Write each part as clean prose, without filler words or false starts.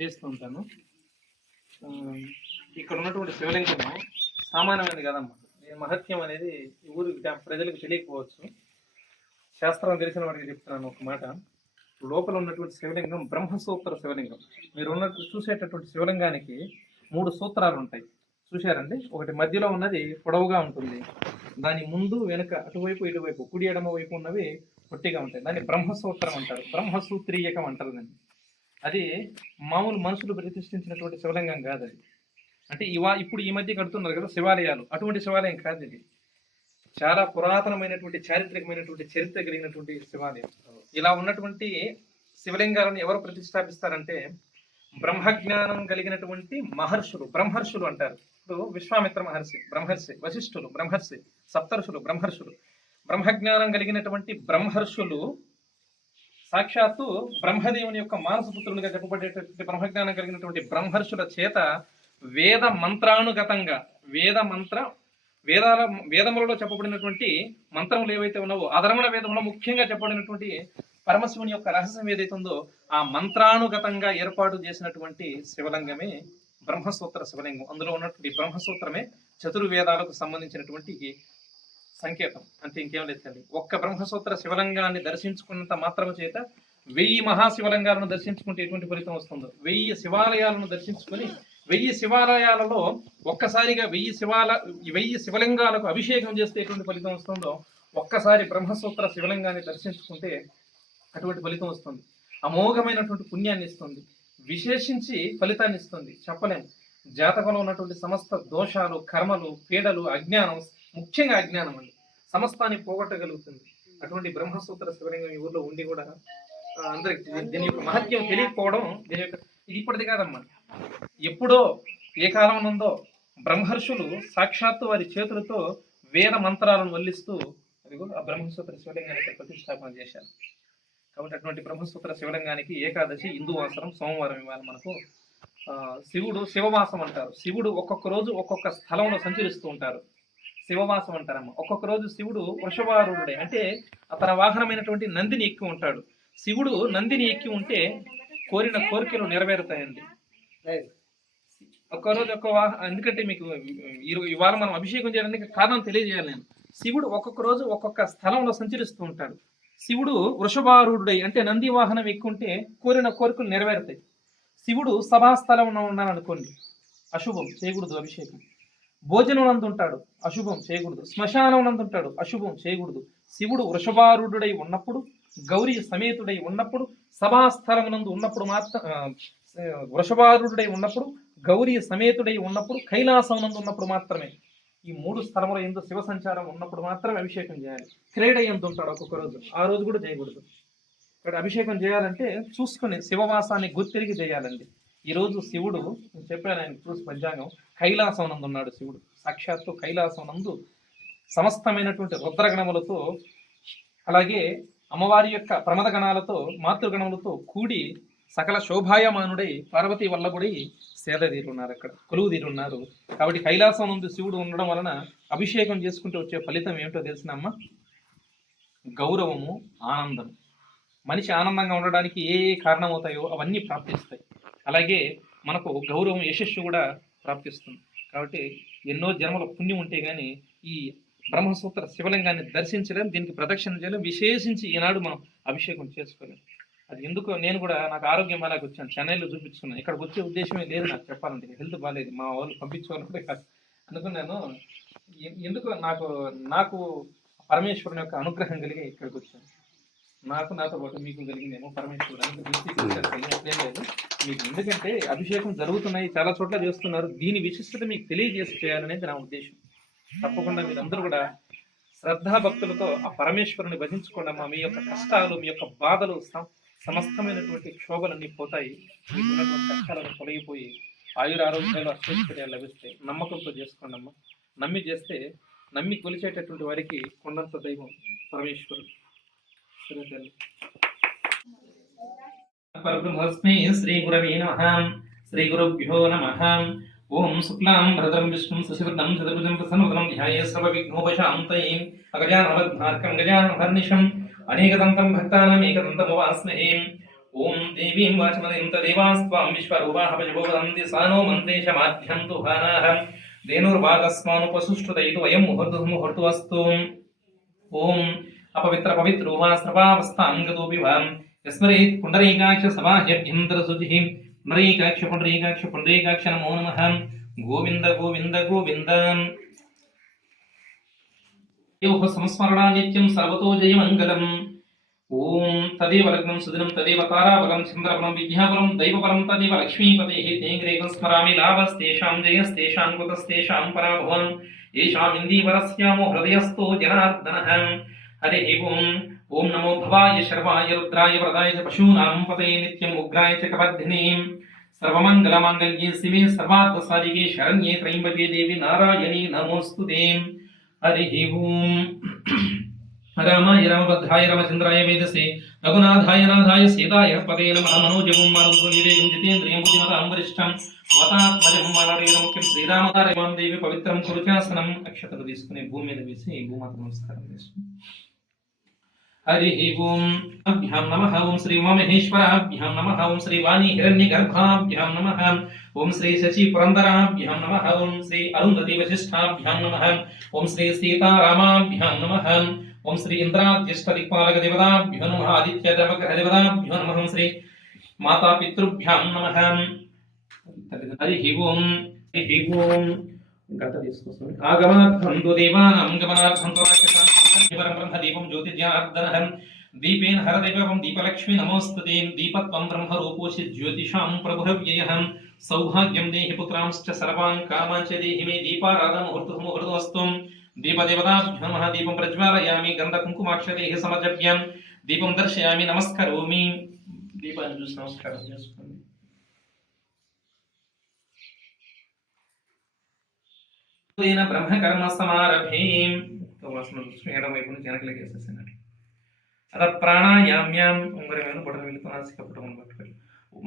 చేస్తూ ఉంటాను. ఇక్కడ ఉన్నటువంటి శివలింగము సామాన్యమైనది కదమ్మా. దీని మహత్యం అనేది ఈ ఊరి ప్రజలకు తెలియకపోవచ్చు. శాస్త్రం తెలిసిన వాడికి చెప్తున్నాను ఒక మాట. లోపల ఉన్నటువంటి శివలింగం బ్రహ్మసూత్ర శివలింగం. మీరు చూసేటటువంటి శివలింగానికి 3 సూత్రాలు ఉంటాయి. చూశారండి? ఒకటి మధ్యలో ఉన్నది పొడవుగా ఉంటుంది, దాని ముందు వెనుక అటువైపు ఇటువైపు కుడి ఎడమ వైపు ఉన్నవి పొట్టిగా ఉంటాయి. దాన్ని బ్రహ్మసూత్రం అంటారు, బ్రహ్మసూత్రీయకం అంటారు దాన్ని. అది మామూలు మనుషులు ప్రతిష్ఠించినటువంటి శివలింగం కాదు అది. అంటే ఇప్పుడు ఈ మధ్య కడుతున్నారు కదా శివాలయాలు, అటువంటి శివాలయం కాదు ఇది. చాలా పురాతనమైనటువంటి చారిత్రకమైనటువంటి చరిత్ర కలిగినటువంటి శివాలయం. ఇలా ఉన్నటువంటి శివలింగాలను ఎవరు ప్రతిష్టాపిస్తారంటే బ్రహ్మజ్ఞానం కలిగినటువంటి మహర్షులు, బ్రహ్మర్షులు అంటారు. ఇప్పుడు విశ్వామిత్ర మహర్షి బ్రహ్మర్షి, వశిష్ఠులు బ్రహ్మర్షి, సప్తర్షులు బ్రహ్మర్షులు. బ్రహ్మజ్ఞానం కలిగినటువంటి బ్రహ్మర్షులు సాక్షాత్తు బ్రహ్మదేవుని యొక్క మానసపుత్రులుగా చెప్పబడేటటువంటి బ్రహ్మజ్ఞానం కలిగినటువంటి బ్రహ్మర్షుల చేత వేద మంత్రానుగతంగా వేదములలో చెప్పబడినటువంటి మంత్రములు ఏవైతే ఉన్నావో అధర్మణ వేదంలో ముఖ్యంగా చెప్పబడినటువంటి పరమశివుని యొక్క రహస్యం ఏదైతే ఉందో ఆ మంత్రానుగతంగా ఏర్పాటు చేసినటువంటి శివలింగమే బ్రహ్మసూత్ర శివలింగం. అందులో ఉన్నటువంటి బ్రహ్మసూత్రమే చతుర్వేదాలకు సంబంధించినటువంటి సంకేతం. అంటే ఇంకేం లేదు తల్లి. ఒక్క బ్రహ్మసూత్ర శివలింగాన్ని దర్శించుకున్నంత మాత్రము చేత 1000 మహాశివలింగాలను దర్శించుకుంటే ఎటువంటి ఫలితం వస్తుందో, 1000 శివాలయాలను దర్శించుకొని 1000 శివాలయాలలో ఒక్కసారిగా 1000 శివలింగాలకు అభిషేకం చేస్తే ఎటువంటి ఫలితం వస్తుందో ఒక్కసారి బ్రహ్మసూత్ర శివలింగాన్ని దర్శించుకుంటే అటువంటి ఫలితం వస్తుంది. అమోఘమైనటువంటి పుణ్యాన్ని ఇస్తుంది, విశేషించి ఫలితాన్ని ఇస్తుంది. చెప్పలేము. జాతకంలో ఉన్నటువంటి సమస్త దోషాలు, కర్మలు, పీడలు, అజ్ఞానం, ముఖ్యంగా అజ్ఞానం అండి, సమస్తాన్ని పోగొట్టగలుగుతుంది. అటువంటి బ్రహ్మసూత్ర శివలింగం ఈ ఊర్లో ఉండి కూడా అందరికి దీని యొక్క మహత్యం తెలియకపోవడం, దీని యొక్క ఇది ఇప్పటిది కాదమ్మా. ఎప్పుడో ఏ కాలం ఉందో బ్రహ్మర్షులు సాక్షాత్తు వారి చేతులతో వేద మంత్రాలను వల్లిస్తూ అదిగో ఆ బ్రహ్మసూత్ర శివలింగానికి ప్రతిష్టాపన చేశారు. కాబట్టి అటువంటి బ్రహ్మసూత్ర శివలింగానికి ఏకాదశి హిందూవాసరం సోమవారం ఇవాళ మనకు. శివుడు శివవాసం అంటారు. శివుడు ఒక్కొక్క రోజు ఒక్కొక్క స్థలంలో సంచరిస్తూ ఉంటారు, శివవాసం అంటారమ్మ. ఒక్కొక్క రోజు శివుడు వృషభారూఢుడే, అంటే అతని వాహనమైనటువంటి నందిని ఎక్కి ఉంటాడు. శివుడు నందిని ఎక్కి ఉంటే కోరిన కోరికలు నెరవేరుతాయండి. ఒక్కరోజు ఎందుకంటే మీకు ఇవాళ మనం అభిషేకం చేయడానికి కారణం తెలియజేయాలి నేను. శివుడు ఒక్కొక్క రోజు ఒక్కొక్క స్థలంలో సంచరిస్తూ ఉంటాడు. శివుడు వృషభారూఢుడై అంటే నంది వాహనం ఎక్కుంటే కోరిన కోరికలు నెరవేరుతాయి. శివుడు సభాస్థలంలో ఉన్నాను అనుకోండి, అశుభం, చేయకూడదు అభిషేకం. భోజనం నందుంటాడు, అశుభం, చేయకూడదు. శ్మశానం నందుంటాడు, అశుభం, చేయకూడదు. శివుడు వృషభారూఢుడై ఉన్నప్పుడు, గౌరీ సమేతుడై ఉన్నప్పుడు, సభాస్థలం నందు ఉన్నప్పుడు వృషభారూఢుడై ఉన్నప్పుడు, గౌరీ సమేతుడై ఉన్నప్పుడు, కైలాసం నందు ఉన్నప్పుడు మాత్రమే, ఈ 3 స్థలముల ఎందు శివ సంచారం ఉన్నప్పుడు మాత్రమే అభిషేకం చేయాలి. క్రీడ ఎందు ఉంటాడు ఒక్కొక్క రోజు, ఆ రోజు కూడా చేయకూడదు. ఇక్కడ అభిషేకం చేయాలంటే చూసుకుని శివవాసాన్ని గుర్తిరిగి చేయాలండి. ఈరోజు శివుడు, నేను చెప్పాను ఆయన చూసి పంచాంగం, కైలాసం నందు ఉన్నాడు శివుడు. సాక్షాత్తు కైలాసం నందు సమస్తమైనటువంటి రుద్రగణములతో, అలాగే అమ్మవారి యొక్క ప్రమదగణాలతో, మాతృగణములతో కూడి సకల శోభాయమానుడై పార్వతీ వల్లభుడై సేదతీరున్నారు, అక్కడ కొలువు తీరున్నారు. కాబట్టి కైలాసం నందు శివుడు ఉండడం వలన అభిషేకం చేసుకుంటూ వచ్చే ఫలితం ఏమిటో తెలిసినమ్మా? గౌరవము, ఆనందం. మనిషి ఆనందంగా ఉండడానికి ఏ కారణం అవుతాయో అవన్నీ ప్రాప్తిస్తాయి. అలాగే మనకు గౌరవం, యశస్సు కూడా ప్రాప్తిస్తుంది. కాబట్టి ఎన్నో జన్మల పుణ్యం ఉంటే గానీ ఈ బ్రహ్మసూత్ర శివలింగాన్ని దర్శించలేం, దీనికి ప్రదక్షిణ చేయలేం, విశేషించి ఈనాడు మనం అభిషేకం చేసుకోలేం. అది ఎందుకో నేను కూడా, నాకు ఆరోగ్యం అలాగే వచ్చాను, చెన్నైలో చూపించుకున్నాను. ఇక్కడికి వచ్చే ఉద్దేశమే లేదు నాకు చెప్పాలంటే. హెల్త్ బాగాలేదు, మా వాళ్ళు పంపించుకోవాలంటే కాదు అనుకున్నాను. ఎందుకు నాకు పరమేశ్వరుని యొక్క అనుగ్రహం కలిగి ఇక్కడికి వచ్చాను. నాతో పాటు మీకు కలిగిందేమో పరమేశ్వరుడు లేదు మీకు. ఎందుకంటే అభిషేకం జరుగుతున్నాయి, చాలా చోట్ల చేస్తున్నారు, దీని విశిష్టత మీకు తెలియజేయాలనేది నా ఉద్దేశం. తప్పకుండా మీరందరూ కూడా శ్రద్ధాభక్తులతో ఆ పరమేశ్వరుని భజించుకోండి అమ్మా. మీ యొక్క కష్టాలు, మీ యొక్క బాధలు, సమస్తమైనటువంటి క్షోభలన్నీ పోతాయి. మీకున్నటువంటి కష్టాలను తొలగిపోయి ఆయురారోగ్యాలు, అశ్వైశ్వర్యాలు లభిస్తాయి. నమ్మకంతో చేసుకోండి అమ్మా. నమ్మి చేస్తే, నమ్మి కొలిచేటటువంటి వారికి కొండంత దైవం పరమేశ్వరుడు. పరబ్రహ్మస్మై శ్రీ గురవే నమః. శ్రీ గురుభ్యో నమః. ఓం శుక్లాం భరద్రం విష్ణుం శశివర్ధనం చతుర్భుజం ప్రసన్నవదనం ధ్యాయేత్ సర్వవిఘ్నోపశాంతయే. అగజాననవద్భార్గం గజాననమహర్నిశం అనేకదంతం భక్తానాం ఏకదంతముపాస్మహే. ఓం దేవీం వాచమదీం తదేవాస్త్వాం విశ్వరూపాః పశవో వదంతి సానో మంత్రేశమాధ్యం తుహానాః ధేనుర్వాగస్మానుపసుష్టుతైతు వయం ముహూర్తుః ఓం అపవిత్ర పవిత్రోవా స్రవావస్థాం గతోపి వా యస్మరేత్ పుండరీకాక్ష సమాహ్యభ్యంతరశుచిః పుండరీకాక్ష పుండరీకాక్ష పుండరీకాక్ష నమో నమః గోవింద గోవింద గోవింద యోః సంస్మరణా నిత్యం సర్వతో జయమంగళం ఓం తదేవ లగ్నం సుదినం తదేవ తారాబలం చంద్రబలం విద్యాబలం దైవబలం తదేవ లక్ష్మీపతేః తేంగ్రేకం స్మరామి లాభస్తేషాం జయస్తేషాం కుతస్తేషాం పరాభవం ఏషాం ఇందీవరస్యామో హృదయస్థో జనార్దనః హరి ఓం ఓం నమో భవాయ శర్వాయ రుద్రాయ వరదాయ చ పశూనాం పతయే నిత్యం ఉగ్రాయ చ కపర్ధినే సర్వమంగళమాంగళ్యే శివే సర్వార్థసాధికే శరణ్యే త్రయంబకే దేవి నారాయణీ నమోస్తుతే హరి ఓం రామాయ రామభద్రాయ రామచంద్రాయ వేదసే రఘునాథాయ నాథాయ సీతాయ పదే నమః మనోజవం మానవం వివేకం జితేంద్రియం బుద్ధిమతాం వరిష్టం వాతాత్మజం మనరేణ ముఖ్యం శ్రీరామదారేమాం దేవి పవిత్రం కురుచాసనం అక్షతలు తీసుకుని భూమి మీద వేసి భూమాత నమస్కారం చేసుకుని హరి ఓం అభ్యాం నమః ఓం శ్రీ ఉమామహేశ్వరాభ్యాం నమః ఓం శ్రీ వాణి హిరణ్యగర్భాభ్యాం నమః ఓం శ్రీ శశి పురందరాభ్యాం నమః ఓం శ్రీ అరుంధతి వశిష్ఠాభ్యాం నమః ఓం శ్రీ సీతారామాభ్యాం నమః ఓం శ్రీ ఇంద్రాద్యష్ట దిక్పాలక దేవతాభ్యో నమః ఆదిత్య దేవగ్రహ దేవతాభ్యో నమః ఓం శ్రీ మాతా పితృభ్యాం నమః హరి ఓం హరి ఓం గత తీసుకొస్తాం ఆగమనార్థం దేవానాం గమనార్థం పరం బ్రహ్మ దీపం జ్యోతిర్జనార్దనః దీపేన హరదైవం దీపలక్ష్మీ నమోస్తుతే దీపత్వం బ్రహ్మ రూపోసి జ్యోతిషాం ప్రభురవ్యయః సౌభాగ్యం దేహి పుత్రాంశ్చ సర్వాన్ కామాంచ దేహి మే దీపారాధన ముహూర్తోస్తు దీపదేవతాభ్యో నమః దీపం ప్రజ్వాలయామి గంధ కుంకుమాక్షతైః సమర్పయాం దీపం దర్శయామి నమస్కరోమి దీపాన్ని చూసి నమస్కారం చేసుకోండి బ్రహ్మకర్మ సమారభేం ఎడం వైపు నుంచి వెనకలకి వేసేసినట్టు అత ప్రాణాయామ్యాం ఉంగరమేను బొటన వెళ్తూ నాసికపటం పట్టుకొని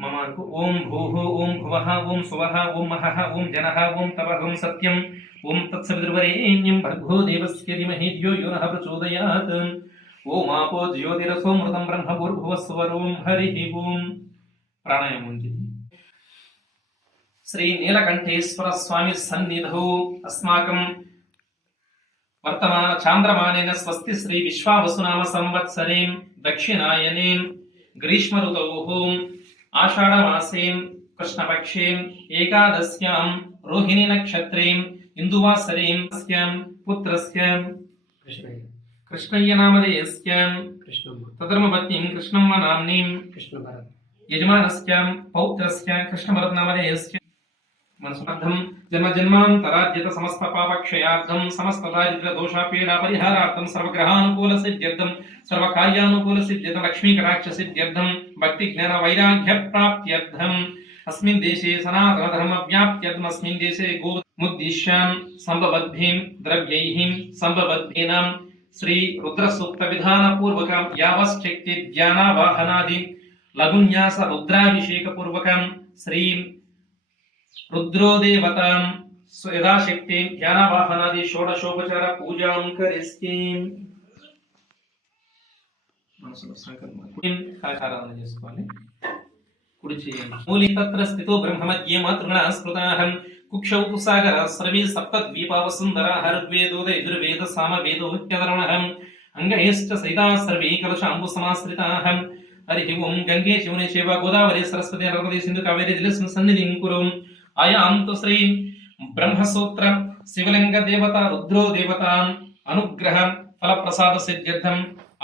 మమాకు ఓం భూః ఓం భువః ఓం సువః ఓం మహః ఓం జనః ఓం తపః ఓం సత్యం ఓం తత్సవితుర్వరేణ్యం భర్గో దేవస్య ధీమహి ధియో యో నః ప్రచోదయాత్ ఓం ఆపో జ్యోతిరసో మృతం బ్రహ్మ భూర్భువస్సువరోం హరి ఓం ప్రాణాయామం శ్రీ నీలకంఠేశ్వర స్వామి సన్నిధౌ అస్మాకం వర్తమాన చాంద్రమానేన స్వస్తి శ్రీ విశ్వావసునామ సంవత్సరే దక్షిణాయనే గ్రీష్మ ఋతౌ ఆషాఢమాసే కృష్ణపక్షే ఏకాదశ్యాం రోహిణీ నక్షత్రే ఇందువాసరే పుత్రస్య కృష్ణయ్య నామధేయస్య తదర్మపత్నీం కృష్ణమ్మ నామ్నీం యజమానస్య పౌత్రస్య కృష్ణభరత్ నామధేయస్య మనసుర్థం జన్మ జన్మాంతరాజ్యత సమస్త పాపక్షయార్థం సమస్త దారిద్ర్య దోషాపీడా పరిహారార్థం సర్వగ్రహానుకూల సిద్ధ్యర్థం సర్వకార్యానుకూల సిద్ధ్యర్థం లక్ష్మీ కటాక్ష సిద్ధ్యర్థం భక్తి జ్ఞాన వైరాగ్య ప్రాప్త్యర్థం అస్మిన్ దేశే సనాతన ధర్మ వ్యాప్త్యర్థం అస్మిన్ దేశే గోముద్దిశ్యాం సంభవద్భిం ద్రవ్యైః సంభవద్భినాం శ్రీ రుద్ర సూక్త విధాన పూర్వకం యావశ్చక్తి ధ్యానావాహనాది లఘున్యాస రుద్రాభిషేక పూర్వకం శ్రీ రుద్రోదేవతాం యథాశక్తి ధ్యానవాహనాది షోడశోపచార పూజాం కరిస్తే మనసులో సంకల్పం చేసుకోవాలి. కుడి చేయండి. మూలి తత్ర స్థితో బ్రహ్మమధ్యే మాతృగణ స్మృతాహం కుక్షౌ తు సాగర స్రవీ సప్తద్వీపావ సుందరాః ఋగ్వేదోద యజుర్వేద సామవేదోచ్యతరణః అంగైశ్చ సైతా సర్వే కలశాంబు సమాశ్రితాః. హరి ఓం గంగే శివుని శివ గోదావరి సరస్వతి నర్మదే సింధు కావేరి జలస్మిన్ సన్నిధిం కురు. ఆయాంతు శ్రీ బ్రహ్మసూత్ర శివలింగ దేవత రుద్రో దేవతాం అనుగ్రహ ఫలప్రసాద సిద్ధ్యర్థం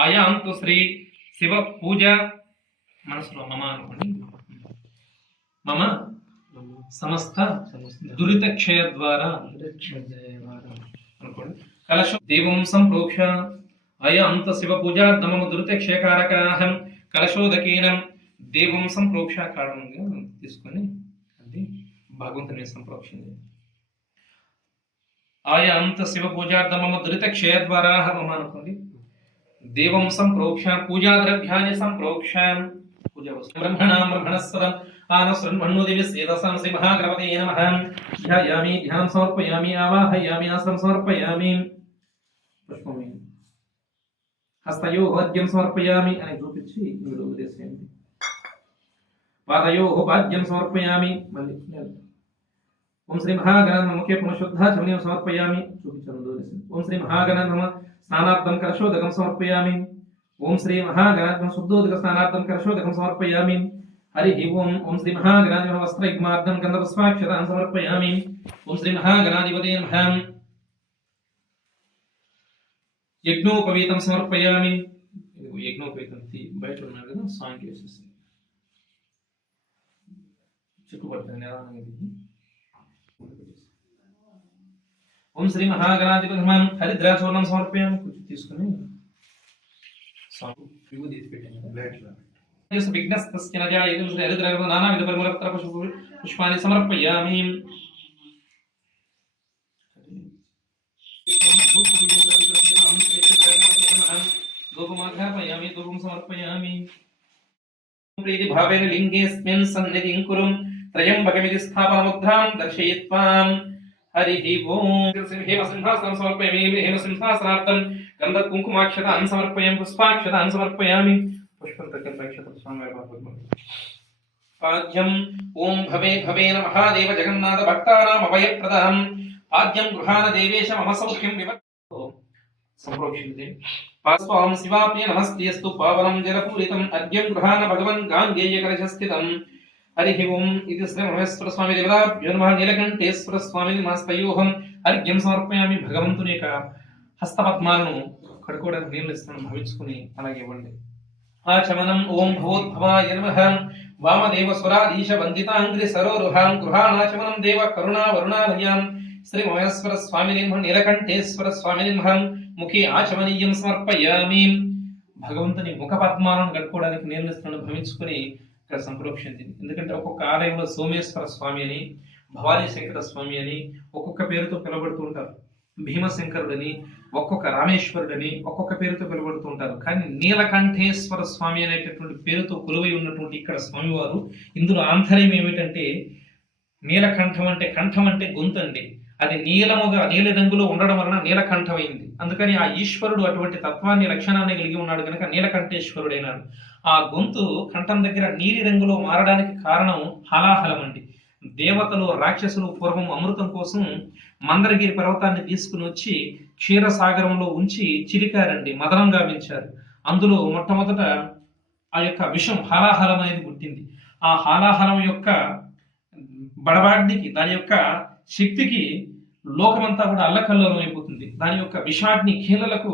ఆయాంతు శ్రీ శివ పూజ మనసులో మమ అనుకోండి. మమ సమస్త దురిత క్షయ ద్వారా అనుకోండి. కలశ దేవం సంప్రోక్ష అయాంత శివ పూజార్థమము దురిత క్షయకారకాహం కలశోదకేన దేవం సంప్రోక్ష కారణంగా తీసుకొని అది భగవంతుని సంప్రోక్షణ చేయాలి. ఆయాంత శివ పూజార్థమము దురిత క్షయ ద్వారా మమ అనుకోండి. దేవం సంప్రోక్ష పూజా ద్రవ్యాన్ని సంప్రోక్ష పూజా వస్తు బ్రహ్మణాం బ్రహ్మణస్వరం ఆనశ్రన్మణ్ణో దివ్యసేదసాం శ్రీ మహాగణపతే నమః. ధ్యాయామి ధ్యానం సమర్పయామి ఆవాహయామి ఆసనం సమర్పయామి పుష్పమే హస్తయో వాద్యం సమర్పయామి అని చూపించి మీరు వదిలేసేయండి. పాదయోః పాద్యం సమర్పయామి. మళ్ళీ ఓం శ్రీ మహాగణాధిప ముఖే పునఃశుద్ధాచమనీయం సమర్పయామి. చూపించండి. ఓం శ్రీ మహాగణాధిప స్నానార్థం కలశోదకం సమర్పయామి. ఓం శ్రీ మహాగణాధిప శుద్ధోదక స్నానార్థం కలశోదకం సమర్పయామి. హరి ఓం. ఓం శ్రీ మహాగణాధిప వస్త్రయుగ్మార్థం గంధపుష్పాక్షతాం సమర్పయామి. ఓం శ్రీ మహాగణాధిపతే నమః. యజ్ఞోపవీతం సమర్పయామి. యజ్ఞోపవీతం బయట ఉన్నాడు కదా, సాంగ్ వేసేసి చుట్టుపడుతుంది నిదానంగా. ఓం శ్రీ మహాగణాధిపతి హరిద్రాచూర్ణం సమర్పయామి. కొంచెం తీసుకుని విభూతి పెట్టాను. విఘ్నస్తస్య నజాయతే హరిద్రా నానావిధ పరిమళపత్ర పుష్పాన్ని సమర్పయామి. ధూపమాఘ్రాపయామి. ధూపం సమర్పయామి. ప్రీతి భావేన లింగేస్మిన్ సన్నిధిం కురుం త్రయంబకమితి స్థాపనముద్రాం దర్శయిత్వాం. హరి ఓం. హేమసింహాసనం సమర్పయామి. హేమసింహాసనార్థం గంధ కుంకుమాక్షతాన్ సమర్పయామి. పుష్పాక్షతాన్ సమర్పయామి. పుష్పం తగ్గక్షతం స్వామి. పాద్యం ఓం భవే భవేన మహాదేవ జగన్నాథ భక్తానాం అభయప్రదం. పాద్యం గృహాన దేవేశ మమ సౌఖ్యం సంప్రోక్షించే. పాస్వాం శివాప్య నమస్తేస్తు పావనం జలపూరితం అద్యం గృహాన భగవన్ గాంగేయ కలశస్థితం. హరి ఓం. ఇది శ్రీ మహేశ్వర స్వామి దేవతాభ్యో నమః. నీలకంఠేశ్వర స్వామి నమస్తయోహం అర్ఘ్యం సమర్పయామి. భగవంతుని యొక్క హస్తపద్మాలను కడుకోవడానికి నీళ్ళు ఇస్తాను భావించుకుని అలాగే ఇవ్వండి. ఆచమనం ఓం భవోద్భవాయ నమః. వామదేవ స్వరాధీశ వందితాంగ్రి సరోరుహాం గృహానాచమనం దేవ కరుణా వరుణాలయాం. శ్రీ మహేశ్వర స్వామిని నీలకంఠేశ్వర స్వామిని ముఖి ఆచమనీయం సమర్పయామి. భగవంతుని ముఖ పద్మాలను కట్టుకోవడానికి నీళ్ళు ఇస్తాను భావించుకుని ఇక్కడ సంప్రోక్షించింది. ఎందుకంటే ఒక్కొక్క ఆలయంలో సోమేశ్వర స్వామి అని, భవానీ శంకర స్వామి అని ఒక్కొక్క పేరుతో పిలువబడుతూ ఉంటారు. భీమశంకరుడని, ఒక్కొక్క రామేశ్వరుడని ఒక్కొక్క పేరుతో పిలువబడుతూ ఉంటారు. కానీ నీలకంఠేశ్వర స్వామి అనేటటువంటి పేరుతో కొలువై ఉన్నటువంటి ఇక్కడ స్వామివారు, ఇందులో ఆంతర్యం ఏమిటంటే నీలకంఠం అంటే కంఠం అంటే గొంతు అండి. అది నీలముగా నీలి రంగులో ఉండడం వలన నీలకంఠమైంది. అందుకని ఆ ఈశ్వరుడు అటువంటి తత్వాన్ని లక్షణాన్ని కలిగి ఉన్నాడు కనుక నీలకంఠేశ్వరుడైనాడు. ఆ గొంతు కంఠం దగ్గర నీలి రంగులో మారడానికి కారణం హలాహలం అండి. దేవతలు రాక్షసులు పూర్వం అమృతం కోసం మందరగిరి పర్వతాన్ని తీసుకుని వచ్చి క్షీరసాగరంలో ఉంచి చిలికారండి, మదనం గావించారు. అందులో మొట్టమొదట ఆ యొక్క విషం హాలాహలం అనేది పుట్టింది. ఆ హాలాహలం యొక్క బడబాగ్నికి, దాని యొక్క శక్తికి లోకమంతా కూడా అల్లకల్లోలం అయిపోతుంది. దాని యొక్క విషాగ్ని కీలలకు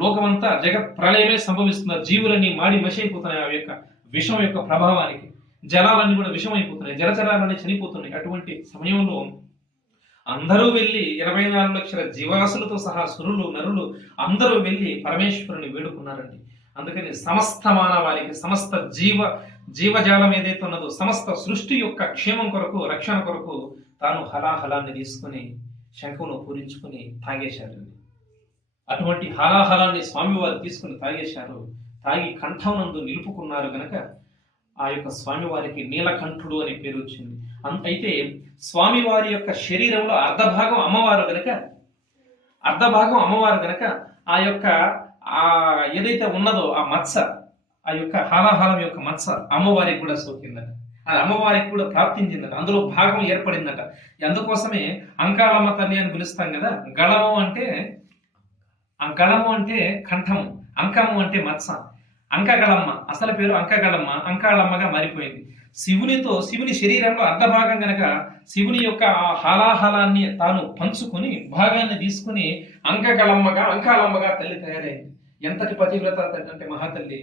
లోకమంతా జగత్ ప్రళయమే సంభవిస్తున్నారు. జీవులన్నీ మాడి మసి అయిపోతున్నాయి. ఆ యొక్క విషం యొక్క ప్రభావానికి జలాలన్నీ కూడా విషమైపోతున్నాయి, జలచరాలన్నీ చనిపోతున్నాయి. అటువంటి సమయంలో అందరూ వెళ్ళి 24 లక్షల జీవాసులతో సహా సురులు నరులు అందరూ వెళ్ళి పరమేశ్వరుని వేడుకున్నారండి. అందుకని సమస్త మానవాళికి, సమస్త జీవజాలం ఏదైతే ఉన్నదో సమస్త సృష్టి యొక్క క్షేమం కొరకు, రక్షణ కొరకు తాను హలాహలాన్ని తీసుకుని శంఖంలో పూరించుకుని తాగేశారండి. అటువంటి హలాహలాన్ని స్వామివారు తీసుకుని తాగేశారు. తాగి కంఠమునందు నిలుపుకున్నారు గనక ఆ యొక్క స్వామివారికి నీలకంఠుడు అనే పేరు వచ్చింది. అయితే స్వామివారి యొక్క శరీరంలో అర్ధభాగం అమ్మవారు గనక ఆ యొక్క ఏదైతే ఉన్నదో ఆ మత్స, ఆ యొక్క హాలాహలం యొక్క మత్స అమ్మవారికి కూడా సోకిందట. అది అమ్మవారికి కూడా ప్రాప్తించిందట. అందులో భాగం ఏర్పడిందట. అందుకోసమే అంకాళమ్మ తల్లి అని పిలుస్తాం కదా. గళము అంటే కంఠము, అంకము అంటే మత్స. అంకగళమ్మ అసలు పేరు అంకగళమ్మ, అంకాళమ్మగా మారిపోయింది. శివుని శరీరంలో అర్ధభాగం గనక శివుని యొక్క హాలాహలాన్ని తాను పంచుకుని భాగాన్ని తీసుకుని అంకాళమ్మగా తల్లి తయారైంది. ఎంతటి పతివ్రత అంటే మహాతల్లి.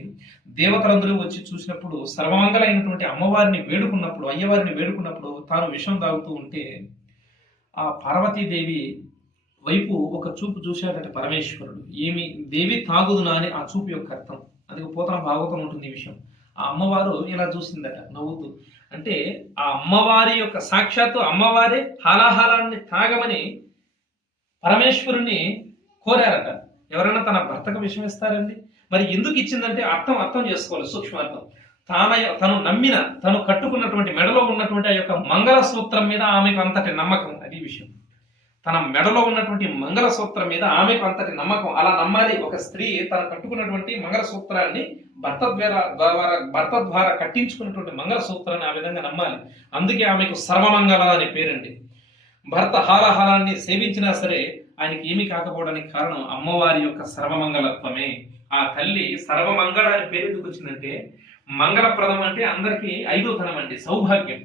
దేవతలందరూ వచ్చి చూసినప్పుడు సర్వమంగళైనటువంటి అమ్మవారిని వేడుకున్నప్పుడు, అయ్యవారిని వేడుకున్నప్పుడు తాను విషం తాగుతూ ఉంటే ఆ పార్వతీదేవి వైపు ఒక చూపు చూశాడట పరమేశ్వరుడు. ఏమి దేవి తాగుదునా అని ఆ చూపు యొక్క అర్థం. అది పోతన భాగవతం ఉంటుంది ఈ విషయం. ఆ అమ్మవారు ఇలా చూసిందట నవ్వుతూ. అంటే ఆ అమ్మవారి యొక్క సాక్షాత్తు అమ్మవారే హాలాహలాన్ని తాగమని పరమేశ్వరుని కోరారట. ఎవరైనా తన భర్తకు విషం ఇస్తారండి? మరి ఎందుకు ఇచ్చిందంటే అర్థం చేసుకోవాలి, సూక్ష్మార్థం. తను నమ్మిన, తను కట్టుకున్నటువంటి మెడలో ఉన్నటువంటి ఆ యొక్క మంగళ సూత్రం మీద ఆమెకు అంతటి నమ్మకం. అది విషయం. తన మెడలో ఉన్నటువంటి మంగళసూత్రం మీద ఆమెకు అంతటి నమ్మకం. అలా నమ్మాలి ఒక స్త్రీ తన కట్టుకున్నటువంటి మంగళసూత్రాన్ని భర్త ద్వారా కట్టించుకున్నటువంటి మంగళసూత్రాన్ని ఆ విధంగా నమ్మాలి. అందుకే ఆమెకు సర్వమంగళ అనే పేరండి. భర్త హాలాహలాన్ని సేవించినా సరే ఆయనకి ఏమీ కాకపోవడానికి కారణం అమ్మవారి యొక్క సర్వమంగళత్వమే. ఆ తల్లి సర్వమంగళ అని పేరు ఎందుకు వచ్చిందంటే, మంగళప్రదం అంటే అందరికీ ఐదో ధనం అండి, సౌభాగ్యం.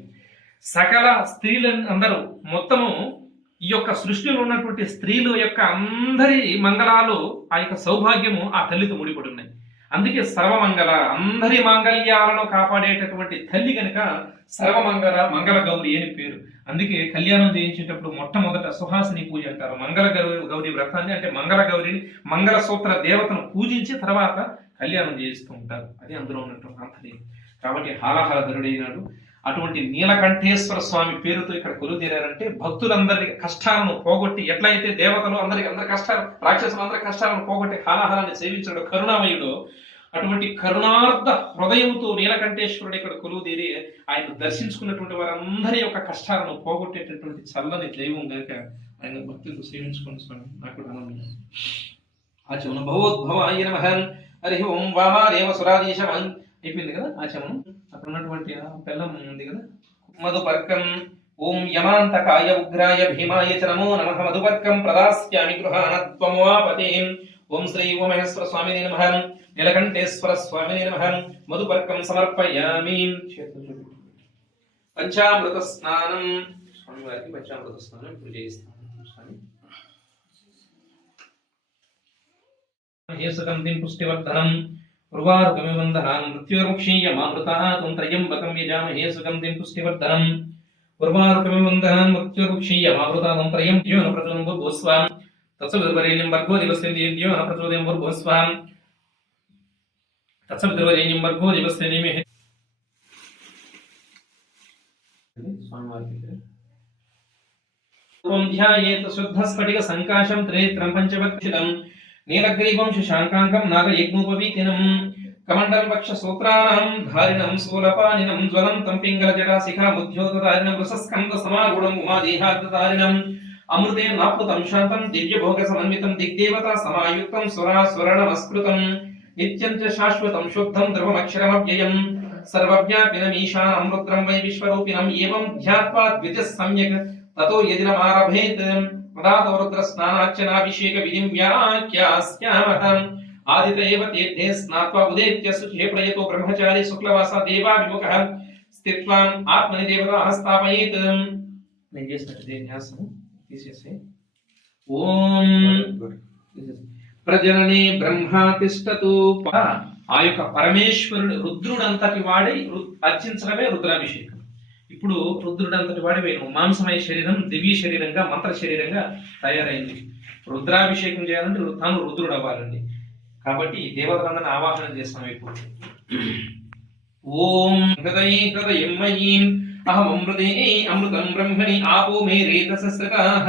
సకల స్త్రీలను అందరూ మొత్తము ఈ యొక్క సృష్టిలో ఉన్నటువంటి స్త్రీల యొక్క అందరి మంగళాలు ఆ యొక్క సౌభాగ్యము ఆ తల్లితో ముడిపడి ఉన్నాయి. అందుకే సర్వమంగళ, అందరి మాంగళ్యాలను కాపాడేటటువంటి తల్లి కనుక సర్వమంగళ, మంగళ గౌరి అని పేరు. అందుకే కళ్యాణం చేయించేటప్పుడు మొట్టమొదట సుహాసిని పూజ అంటారు. మంగళ గౌరి వ్రతాన్ని అంటే మంగళ గౌరిని, మంగళసూత్ర దేవతను పూజించి తర్వాత కళ్యాణం చేయిస్తూ ఉంటారు. అది అందులో ఉన్నటువంటి అంతర్యం. కాబట్టి హాలాహలధరుడైనాడు. అటువంటి నీలకంఠేశ్వర స్వామి పేరుతో ఇక్కడ కొలువుదీరారంటే భక్తులందరి కష్టాలను పోగొట్టి, ఎట్లయితే దేవతలు అందరి కష్టాలు, రాక్షసులు అందరి కష్టాలను పోగొట్టి హాలాహలాన్ని సేవించాడు కరుణామయుడు, అటువంటి కరుణార్థ హృదయంతో నీలకంఠేశ్వరుడు ఇక్కడ కొలువుదీరి ఆయన దర్శించుకున్నటువంటి వారందరి యొక్క కష్టాలను పోగొట్టేటటువంటి చల్లని దైవం కనుక ఆయన భక్తులతో సేవించుకుని స్వామి నాకు ఆనందం. ఆచమన భవోద్భవాయ నమః. హరి ఓం వామాదేవ సురాధీశమన్ అయిపోయింది కదా ఆచమనం. అక్కడ ఉన్నటువంటి బెల్లం ఉంది కదా. మధుపర్కం ఓం యమాంతకాయ ఉగ్రాయ భీమాయ చ నమో నమః. మధుపర్కం ప్రదాస్యామి గృహాణత్వమవాపతే. ఓం శ్రీ ఉమేశ్వర స్వామినే నమః. నీలకంఠేశ్వర స్వామినే నమః. మధుపర్కం సమర్పయామి. పంచామృత స్నానం స్వామివారికి పంచామృత స్నానం ఇప్పుడు చేయిస్తాను స్వామి. హేసుకందిం పుష్టివర్ధనం ఉర్వారుకమివందనాన్ మృత్యుర్ముక్షీయమామృతాతుం త్రయంబకం యజామహే సుగంధిం పుష్టివర్ధనం ఉర్వారుకమివందనాన్ మృత్యుర్ముక్షీయమామృతాతుం త్రయంబకం ప్రచోదయం భూస్వాం తత్సవితుర్వరేణ్యం భర్గో దివస్తే దివ్యో న ప్రచోదయం భూస్వాం తత్సవితుర్వరేణ్యం భర్గో దివస్తే దివ్యో. ఓం ధ్యాయేత్ శుద్ధస్ఫటిక సంకాశం త్రేత్రం పంచభక్షితం నీలగ్రీవం శశాంకాంకం నాగయజ్ఞోపవీతినం కమండలం వక్ష సూత్రాణం ధారిణం స్థూలపానినం జ్వలంతం పింగళజటాశిఖాముద్యోతధారిణం వృషస్కంద సమారూఢం ఉమాదేహార్ధధారిణం అమృతేన నాప్లుతం శాంతం దివ్యభోగ సమన్వితం దిగ్దేవతా సమాయుక్తం సురాసురణమస్కృతం నిత్యం చ శాశ్వతం శుద్ధం ధ్రువమక్షరమవ్యయం సర్వవ్యాపినమీశానం రుద్రం వై విశ్వరూపిణం ఏవం ధ్యాత్వా ద్విజः సమ్యక్ తతో యదినమారభేత్ పదాతో రుద్ర స్నానార్చనాభిషేక విధిం వ్యాఖ్యాస్యామః. ఆదిత ఏవ తీర్థే స్నాత్వా ఉదేత్య శుచే ప్రయతో బ్రహ్మచారి శుక్లవాస దేవాభిముఖః స్థిత్వా ఆత్మని దేవతాః స్థాపయేత్. నేను చేసినట్టు న్యాసం తీసేసి ఓం ప్రజననే బ్రహ్మా తిష్టతు. ఆ యొక్క పరమేశ్వరుడు రుద్రుడంతటి వాడి అర్చించడమే రుద్రాభిషేకం. ఇప్పుడు రుద్రుడంతటి వాడి వేణు మాంసమయ శరీరం దివ్య శరీరంగా మంత్ర శరీరంగా తయారైంది. రుద్రాభిషేకం చేయాలంటే తాను రుద్రుడు అవ్వాలండి. కాబట్టి దేవతలందరిని ఆవాహన చేస్తాం ఇప్పుడు. ఓం హృదయం మయీం అహమృతే అమృతం బ్రహ్మణి ఆపో మే రేతసస్రతాః.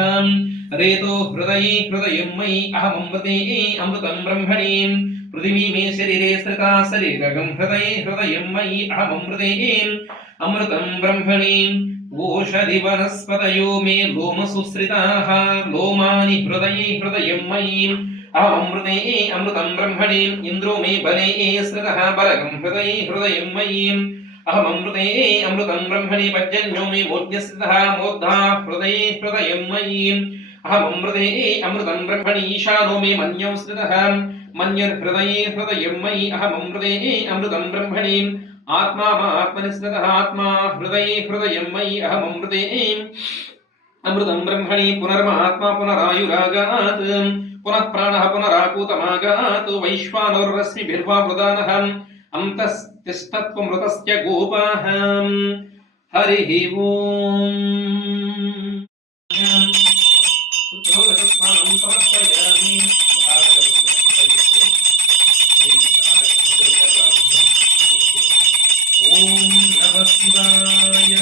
రేతో హృదయం మయి అహమృతే అమృతం బ్రహ్మణి. పృథివీ మే శరీరే స్థితా శరీరగం హృదయం మయి అహమృతే అమృతం బ్రహ్మణి. ఓషధి వనస్పతయో మే లోమసుశ్రితాః. లోమాని హృదయం మయి అహమృతే అమృతం బ్రహ్మణి. ఇంద్రో మే బలే స్థితః బలగం హృదయం మయి అహమృతే అమృతం బ్రహ్మణి. పర్జన్యో మే మోర్ధ్యస్థితః మోర్ధా హృదయం మయి అహమృతే అమృతం బ్రహ్మణి. ఈశానో మే మన్యౌ స్థితః మన్యర్హృదయం మయి అహమృతే అమృతం బ్రహ్మణి. ఆత్మా ఆత్మని స్థితః ఆత్మా హృదయం మయి అహమృతే అమృతం బ్రహ్మణి. పునర్మాత్మా పునరాయురాగాత్ పునః ప్రాణః పునరాకూతమాగాత్. వైశ్వానరశ్మిభిర్వా వృదానః అంతస్తిష్టత్వమృతస్య గోపాః. హరి ఓం. ఓం నమః శివాయ.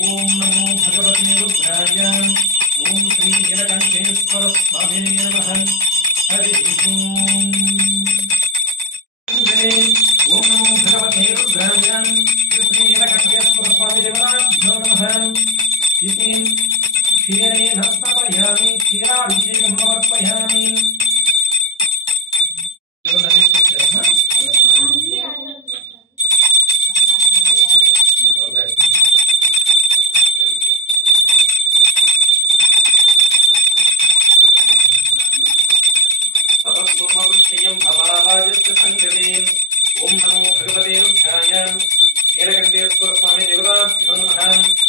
ఓం నమో భగవతే రుద్రాయ. ఓం శ్రీ నీలకంఠేశ్వర స్వామినే నమః. హరి ఓం. ఓం నమో భగవతే రుద్రాయ. శ్రీ నీలకంఠేశ్వర స్వామినే నమః. సంగదే ఓం నమో భగవతే రుద్రాయ నీలకంఠేశ్వర స్వామి దేవతాభ్యో నమః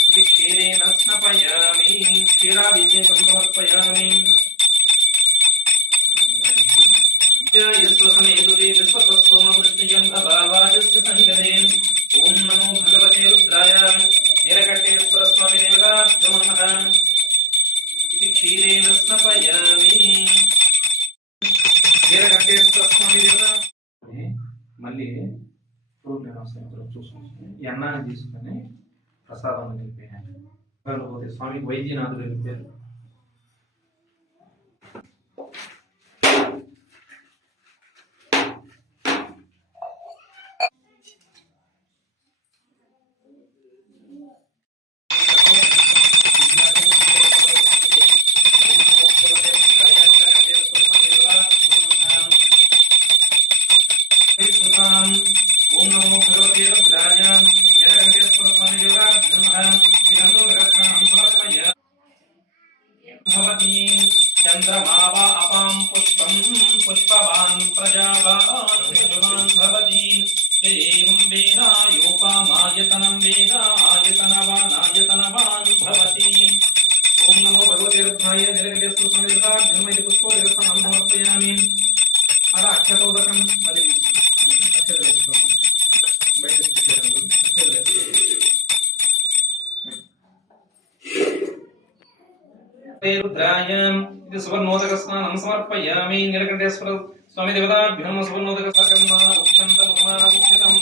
ఇది క్షీరేణ స్నపయామి క్షీరాభిషేకం సమర్పయామి ఓం నమో భగవతే రుద్రాయ నీలకంఠేశ్వర స్వామి దేవతాభ్యో నమః ఇది క్షీరేణ స్నపయామి నీలకంఠేశ్వర స్వామి దేవత మళ్ళీ చూసుకుంటుంది ఈ అన్నాన్ని తీసుకొని ప్రసాదం వెళ్ళిపోయాను పోతే స్వామికి వైద్యనాథుడు వెళ్ళిపోయారు. ఓం నమో భగవతే రుద్రాయ నీలకంఠేశ్వర స్వామి దేవతాభ్యో నమః శ్రీగంధోదకస్నానం సమర్పయామి భవతి చంద్రమావా అపాం పుష్పం పుష్పవాన్ ప్రజావాన్ పుష్పవాన్ భవతి ఏవం వేద యోపామాయతనం వేద ఆయతనవాన్ భవతి. ఓం నమో భగవతే రుద్రాయ నీలకంఠేశ్వర స్వామి దేవతాభ్యో నమః పుష్పోదకస్నానం సమర్పయామి. అలా అక్షతోదకం మరి రుద్రాయ ఇది సువర్ణోదక స్నానం సమర్పయామి. నీలకంఠేశ్వర స్వామి దేవతాభ్యో నమః సువర్ణోదక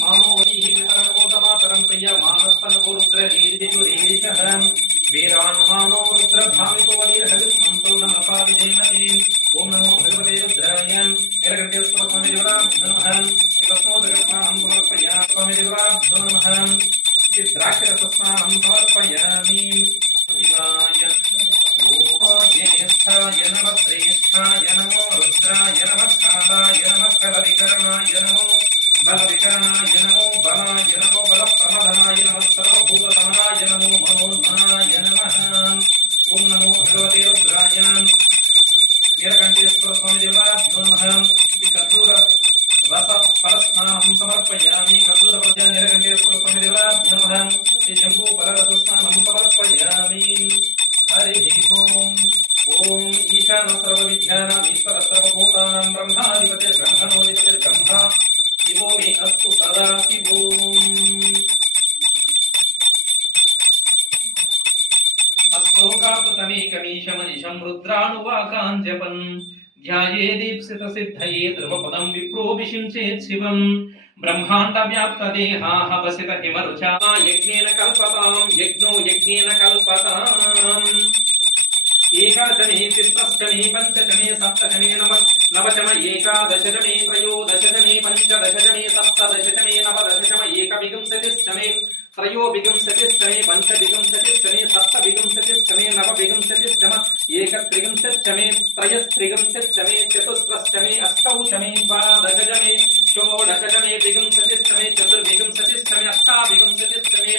మానోవరీహితరం ప్రియ మానస్తనో రుద్రరీరిచః వీరాన్మానో రుద్రభామితో వరీర్హవిస్మంతో నమపాదిదేమతే. ఓం నమో భగవతే రుద్రాయ నీలకంఠేశ్వర స్వామి దేవతాభ్యో నమః భస్మోదక స్నానం సమర్పయామి. స్వామి దేవతాభ్యో నమః ఇది ద్రాక్షరస స్నానం సమర్పయామి. జ్యేష్ఠాయ నమః శ్రేష్ఠాయ నమో రుద్రాయ నమః కాలాయ నమః కలవికరణాయ నమో బలవికరణాయ నమో బలాయ నమో బలప్రమదనాయ నమః సర్వభూతదమనాయ నమో మనోన్మనాయ నమః. ఓం నమో భగవతే రుద్రాయ నీలకంఠేశ్వర స్వామి దేవతాభ్యో నమః ఇది కర్పూర రస ఫలస్నానం సమర్పయామి. కర్పూర ప్రజ నీలకంఠేశ్వర స్వామి దేవతాభ్యో నమః ఇది జంబూ ఫలరస స్నానం సమర్పయామి. హరి ఓం. ఓం ఈశాన సర్వ విద్యానాం ఈశ్వర సర్వభూతానాం బ్రహ్మాధిపతిర్బ్రహ్మణోధిపతిర్బ్రహ్మ శివో మే అస్తు సదా శివోం. అస్తోకాప్తమేకమీశమనిశం రుద్రాణువాకాన్ జపన్ ధ్యాయే దీప్సిత సిద్ధయే ధ్రువపదం విప్రోభిషించేత్ శివం. బ్రహ్మాండ వ్యాప్త దేహాః వసిత హిమరుచా యజ్ఞేన కల్పతాం యజ్ఞో యజ్ఞేన కల్పతాం. ఏకాదశమే తిస్రష్టమే పంచదశమే సప్తదశమే నవదశమ ఏకాదశమే త్రయోదశమే పంచదశమే సప్తదశమే నవదశమే ఏకవింశతిష్టమే త్రయోవింశతిష్టమే పంచవింశతిష్టమే సప్తవింశతిష్టమే నవవింశతిష్టమ ఏకత్రివింశతిష్టమే త్రయస్త్రివింశతిష్టమే చతుస్రష్టమే అష్టౌశమే ద్వాదశమే షోడశమే వింశతిష్టమే చతుర్వింశతిష్టమే అష్టావింశతిష్టమే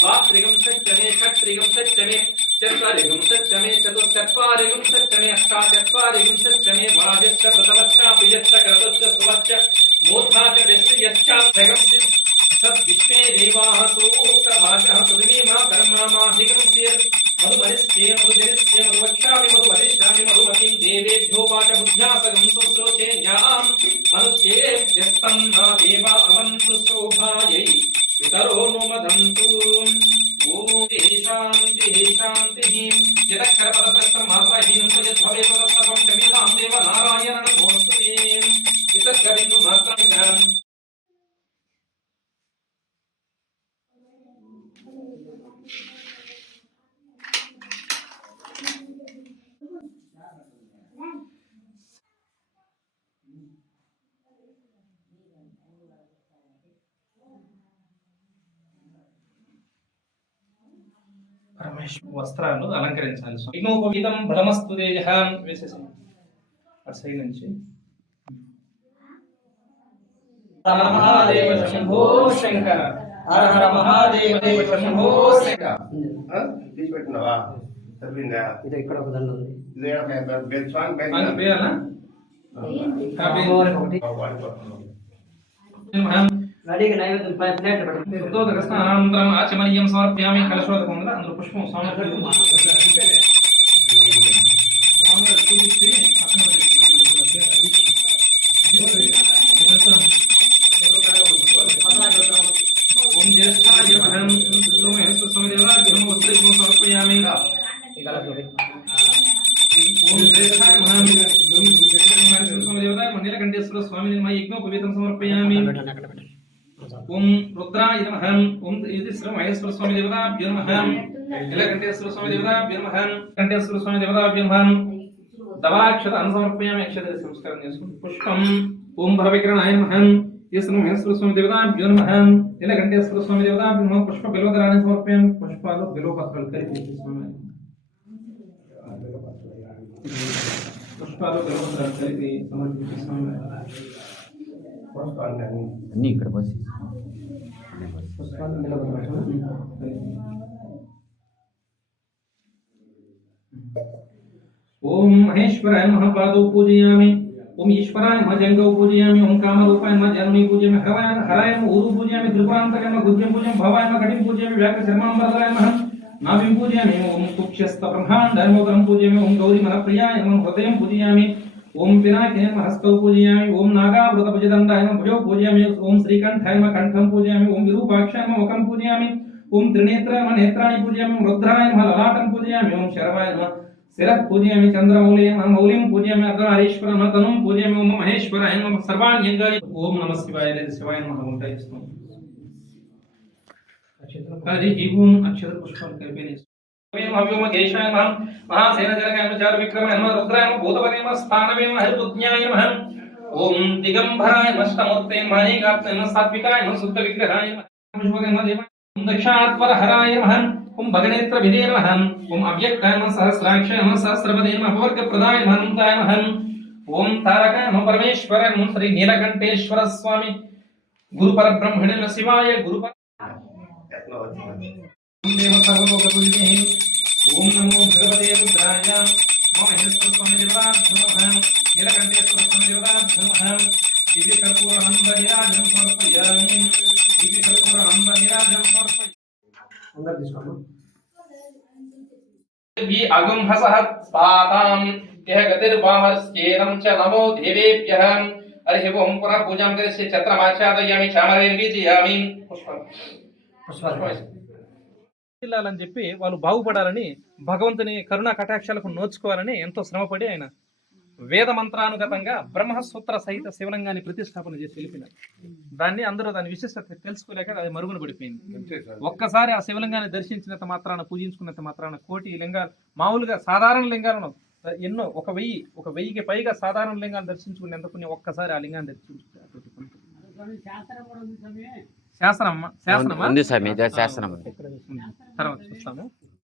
ద్వాత్రివింశతిష్టమే షట్త్రివింశతిష్టమే చత్వారింశత్తమే చతుశ్చత్వారింశత్తమే అష్టాచత్వారింశత్తమే వాజశ్చ ప్రతవశ్చ పియశ్చ క్రతుశ్చ సువశ్చ మూర్ధాచ వ్యస్యశ్చ జగత్సి సద్విశ్వే దేవాః సూక్తవాచః పృథివీమా కర్మమాహికంస్యేర్ మధువరిష్ఠే మధుజనిష్ఠే మధువక్ష్యామి మధువరిష్యామి మధుమతిం దేవేభ్యో వాచ బుద్ధ్యాసగం సుశ్రోచే జ్ఞాం మనుష్యేభ్యస్తం నా దేవా అవంతు శోభాయై పితరో ను వదంతు. ఓం శాంతి శాంతి. యదక్షరపదప్రస్థం మాత్రహీనం యద్భవేత్ తత్సర్వం క్షమ్యతాం దేవ నారాయణ నమోస్తుతే. విసర్గబిందు మాత్రం వస్త్రాలు అలంకరించాలి. యజ్ఞోపవీతం బలమస్తు తేజః వేసేసాం అటు సైడ్ నుంచి. హర మహాదేవ శంభో శంకర. హర హర మహాదేవ శంభో శంకర. తీసుపెట్టున్నావా? సరిపోయిందా? ఇది ఇక్కడ ఒక దండ ఉంది. రెడీగా నైవేద్యం ప్లేట్లు పెట్టండి. శుద్ధోదకస్నానానంతరం ఆచమనీయం సమర్పయామి. కలశోదకం ఉందా అందులో పుష్పం స్వామి చూపిస్తే పక్కన ఓం జ్యేష్ఠాయ మహం సోమేశ్వర స్వామి దేవతాభ్యో వస్త్రైకం సమర్పయామి. ఓం జ్యేష్ఠాయ మహం సోమేశ్వర స్వామి దేవతాయ నీలకంఠేశ్వర స్వామి నిర్మయ యజ్ఞోపవీతం సమర్పయామి. ఓం రుద్రాయ నమః. ఓం శ్రీ మహేశ్వర స్వామి దేవతాభ్యో నమః. నీలకంఠేశ్వర స్వామి దేవతాభ్యో నమః. కంఠేశ్వర స్వామి దేవతాభ్యో నమః. దవాక్షత అనుసమర్పయామి. అక్షతరి సంస్కారం చేసుకుంటూ పుష్పం. ఓం భరవిక్రణాయ నమః. శ్రీ మహేశ్వర స్వామి దేవతాభ్యో నమః. నీలకంఠేశ్వర స్వామి దేవతాభ్యో నమః. పుష్ప బిల్వదరాన్ని సమర్పయామి. పుష్పాలు బిల్వపత్రాలు కలిపి స్వామి పుష్పాలు బిల్వపత్రాలు కలిపి సమర్పించి స్వామి అన్నీ ఇక్కడ బస్సు పుష్పాలు బిల్వపత్రాలు కలిపి. ఓం మహేశ్వరాయ నమః. పాదౌ పూజయామి. ఓం ఈశ్వరాయ నమః. జంగౌ పూజయామి. ఓం కామరూపాయ నమః. జననీ పూజయామి. హరాయ నమః. ఊరు పూజయామి. త్రిపురాంతకాయ నమః. గుజ్యం పూజయామి. భవాయ నమః. కటిం పూజయామి. వ్యాఘ్ర శర్మాంబరాయ నమః. నాభిం పూజయామి. ఓం కుక్షస్థ బ్రహ్మాండాయ నమః. పూజయామి. ఓం గౌరీ మనప్రియాయ నమః. హృదయం పూజయామి. ఓం పినాకినే నమః. హస్తౌ పూజయామి. ఓం నాగావృత భుజదండాయ నమః. భుజౌ పూజయామి. ఓం శ్రీకంఠాయ నమః. కంఠం పూజయామి. ఓం విరూపాక్షాయ నమః. ముఖం పూజయామి. ఓం త్రినేత్రాయ నమః. నేత్రాణి పూజయామి. ఓం రుద్రాయ నమః. లలాటం పూజయామి. ఓం శరవాయ నమః. శిరః పూజయామి. చంద్రమౌళి మౌలిం పూజయామి. అర్ధనారీశ్వర నమః. తనుం పూజయామి. ఓం మహేశ్వరాయ నమః. సర్వాణి యంగాని. ఓం నమః శివాయ లేదా శివాయ నమః ఉంటాయి. హరి ఓం అక్షర పుష్పాలు కలిపి అవ్యోమ కేశాయ నమః. మహాసేనజనకాయ నమః. చారు విక్రమాయ నమః. రుద్రాయ నమః. భూతపదే నమః. స్థానవే నమః. హరిపుజ్ఞాయ నమః. ఓం దిగంబరాయ నమః. అష్టమూర్తే నమః. అనేకాత్మనే నమః. సాత్వికాయ నమః. శుద్ధ విగ్రహాయ నమః. పుష్పకే నమః. దేవాయ ఓం దక్షాత్వర హరాయ నమః. ఓం భగనేత్ర విదే నమః. ఓం అవ్యక్తాయ నమః. సహస్రాక్షాయ నమః. సహస్రపదే నమః. అపవర్గ ప్రదాయ నమః. అనంతాయ నమః. ఓం తారకాయ నమః. పరమేశ్వరాయ నమః. శ్రీ నీలకంఠేశ్వర స్వామి గురు పరబ్రహ్మణే నమః. శివాయ గురు దేవ సర్వలోక పూజితే. ఓం నమో భగవతే రుద్రాయ. నమో మహేశ్వర స్వామి దేవతాభ్యో నమః. నీలకంఠేశ్వర స్వామి దేవతాభ్యో నమః. దివ్య కర్పూర నంద నీరాజనం సమర్పయామి. దివ్య కర్పూర నంద నీరాజనం సమర్పయామి. అందరూ తీసుకోండి. అగం హసః స్పాతాం యః గతిర్వామస్యేనం చ నమో దేవేభ్యః. హరి ఓం పునః పూజాం కరిష్యే. ఛత్రమాచ్ఛాదయామి. చామరేణ వీజయామి. జిల్లాలని చెప్పి వాళ్ళు బాగుపడాలని, భగవంతుని కరుణా కటాక్షాలకు నోచుకోవాలని ఎంతో శ్రమపడి ఆయన వేద మంత్రానుగతంగా బ్రహ్మసూత్ర సహిత శివలింగాన్ని ప్రతిష్టాపన చేసి వెళ్ళిపోయినారు. దాన్ని అందరూ దాని విశిష్టత తెలుసుకోలేక అది మరుగున పడిపోయింది. ఒక్కసారి ఆ శివలింగాన్ని దర్శించినంత మాత్రాన, పూజించుకున్నంత మాత్రాన కోటి లింగాలు, మామూలుగా సాధారణ లింగాలను ఎన్నో 1000కి పైగా సాధారణ లింగాలు దర్శించుకునేందుకు పుణ్యం ఒక్కసారి ఆ లింగాన్ని దర్శించుకుంటారు. శాసనమా ఉంది స్వామి, శాసనం తర్వాత చూస్తాము.